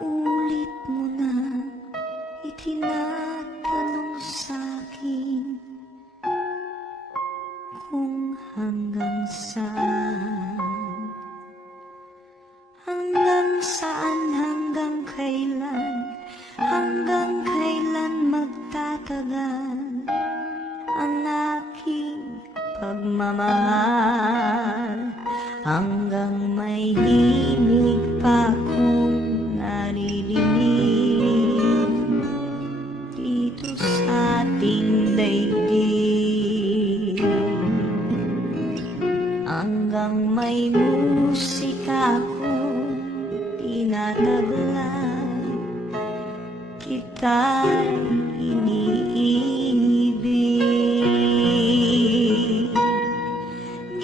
ulit mo na itinatanong sa'kin kung hanggang saan, hanggang kailan magtatagal ang aking pagmamahal, hanggang may himig pa akong naririnig dito sa ating daigdig, hanggang may musika akong tinataglan, kita'y iniibig.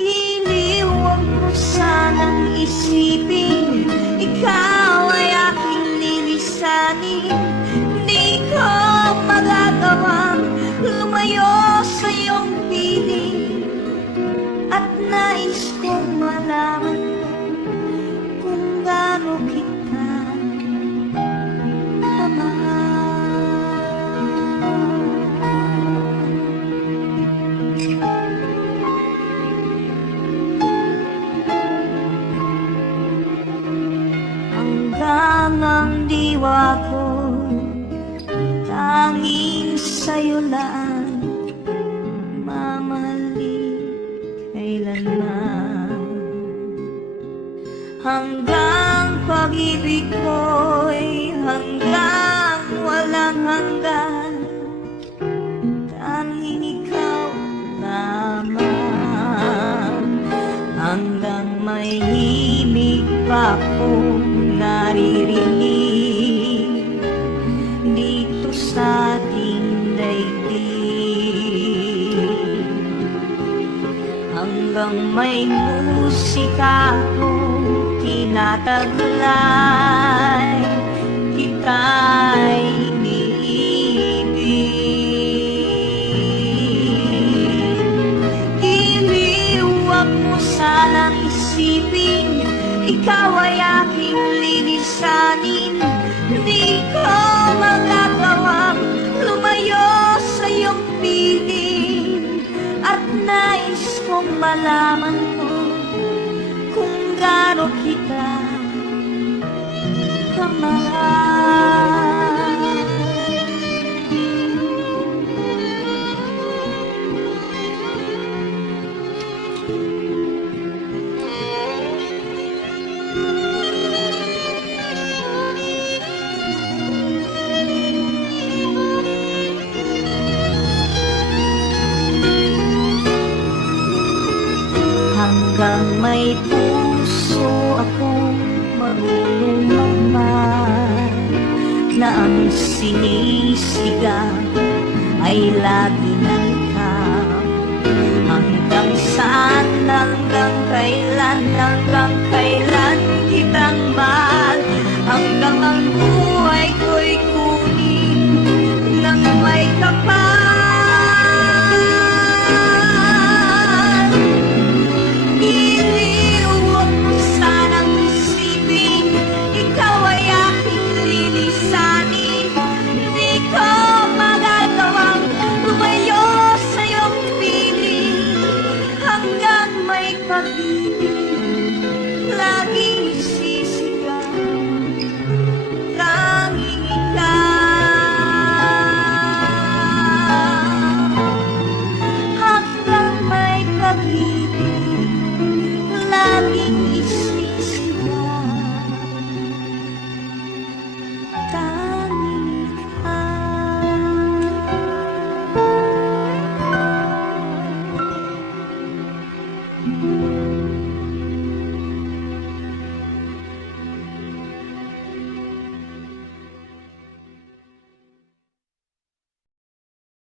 Giliw, huwag mo sanang isipin ikaw ay aking lilisanin. Di ko magagawang lumayo sa iyong piling, at nais kong malaman kung gaano kita kamahal. Hanggang ang diwa ko tanging sa'yo lang mamahalin kailanman, hanggang pag-ibig ko'y hanggang walang hanggan, tanging ikaw lamang, hanggang may himig pa akong naririnig dito sa ating daigdig, hanggang may musika akong tinataglay, kita'y iniibig. Giliw, huwag mo sanang isipin ikaw ay aking lilisanin. Di ko magagawang lumayo sa iyong piling, at nais kong malaman mo kung gaano kita kamahal. Hanggang may puso akong marunong magmahal, na ang sinisigaw ay lagi ng ikaw. Hanggang saan, hanggang kailan kitang mahal, hanggang ang